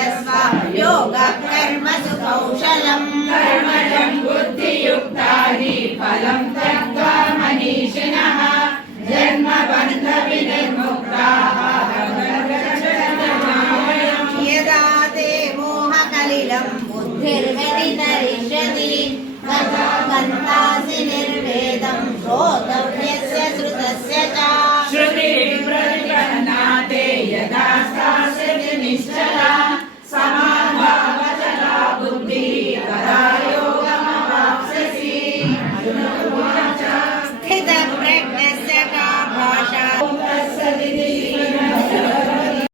भजस्व योगः कर्मसु कौशलम् कर्मजं बुद्धियुक्ता हि फलं त्यक्त्वा मनीषिणः जन्मबन्धविनिर्मुक्ताः यदा ते मोहकलिलं बुद्धिर्व्यतितरिष्यति तदा गन्तासि निर्वेदं श्रोतव्यस्य श्रुतस्य च श्रुतिप्रतिपन्नाते यदा स्थास्यति निश्चला समाधावचला बुद्धिः तदा योगमवाप्स्यसि स्थितप्रज्ञस्य का भाषा तत्सदिति